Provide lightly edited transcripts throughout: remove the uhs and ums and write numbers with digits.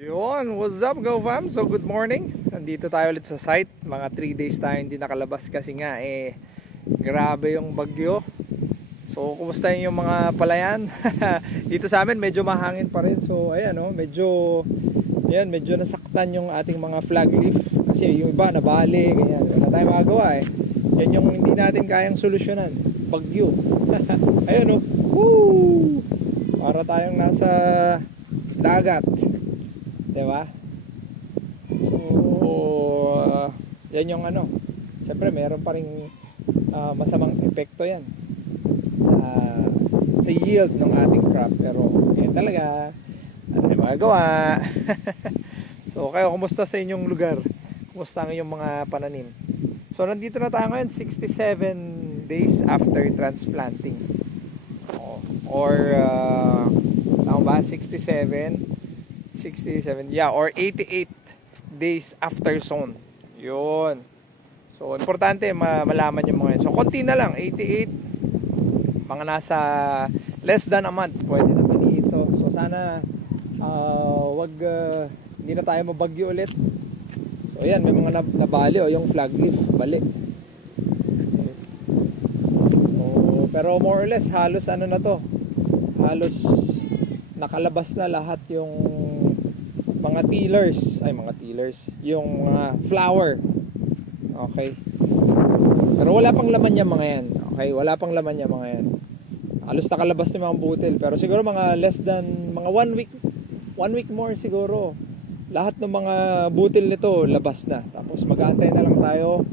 Yun, what's up Go Fam? So good morning. Nandito tayo ulit sa site. Mga 3 days tayo hindi nakalabas kasi nga grabe yung bagyo. So kumusta yung mga palayan? Dito sa amin medyo mahangin pa rin. So ayan medyo nasaktan yung ating mga flag leaf kasi yung iba nabali, ganyan. Wala tayong magagawa Yan yung hindi natin kayang solusyonan. Bagyo. Ayun Woo! Para tayong nasa dagat. Diba? So, yan yung siyempre meron pa rin masamang epekto yan sa yield ng ating crop. Pero yan talaga, ano may magagawa. So, kayo, kumusta sa inyong lugar? Kumusta ang inyong mga pananim? So, nandito na tayo ngayon, 67 days after transplanting. Or, tama ba? 67, yeah, or 88 days after sown. Yun. So, importante malaman yung mga yun. So, konti na lang, 88. Mga nasa less than a month. Pwede na pinito. So, sana hindi na tayo mabagyo ulit. So, ayan, may mga nabali yung flag leaf. Bali. So, pero more or less, halos na to. Halos nakalabas na lahat yung mga tillers, yung mga flower. Okay. Pero wala pang laman yung mga yan. Okay, wala pang laman yung mga yan. Halos nakalabas na mga butil, pero siguro mga less than mga 1 week more siguro. Lahat ng mga butil nito labas na. Tapos mag-aantay na lang tayo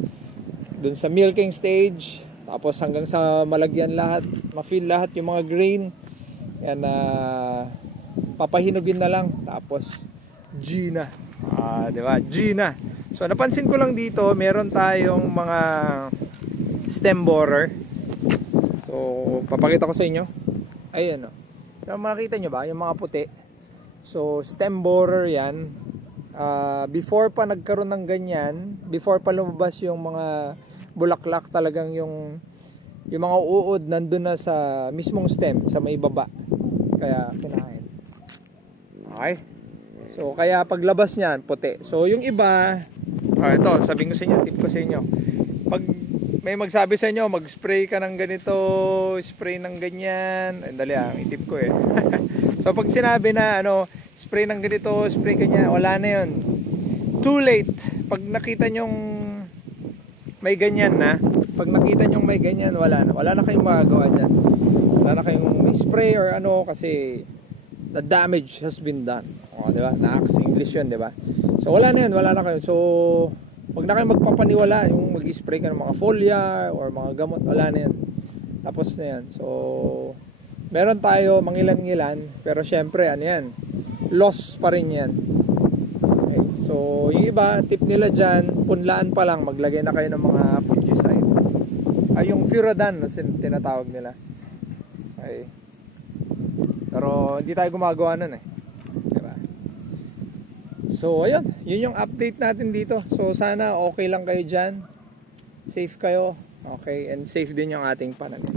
dun sa milking stage, tapos hanggang sa malagyan lahat, ma-fill lahat yung mga grain. Yan papahinugin na lang, tapos Gina. Diba? Gina. So napansin ko lang dito, meron tayong mga stem borer. So papakita ko sa inyo. Ayun Pero makikita nyo ba yung mga puti? So stem borer yan. Before pa nagkaroon ng ganyan, before pa lumabas yung mga bulaklak, talagang yung mga uod nandun na sa mismong stem, sa may baba. Kaya kinain. Okay. So kaya paglabas niyan puti. So yung iba, ito sabihin ko sa inyo, tip ko sa inyo. Pag may magsabi sa inyo, mag-spray ka ng ganito, spray ng ganyan, dali itip ko So pag sinabi na spray ng ganito, spray ganyan, wala na 'yon. Too late. Pag nakita nyong may ganyan na, wala na kayong magagawa diyan. Wala na kayong may spray or kasi the damage has been done. Diba? Nakaks English yun, diba? So wala na yan, wala na kayo. So wag na kayo magpapaniwala yung mag-spray ka ng mga foliar or mga gamot, wala na yan. Tapos na yan. So meron tayo mangilan-ngilan, pero syempre yan, loss pa rin yan. Okay. So yung iba, tip nila dyan, punlaan pa lang, maglagay na kayo ng mga fungicide. Yung Furadan na tinatawag nila. Okay. Pero hindi tayo gumagawa nun diba? So ayun, yun yung update natin dito. So sana okay lang kayo dyan, safe kayo, okay, and safe din yung ating pananim.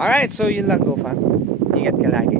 Alright, so yun lang Go Fam. Ingat ka lagi.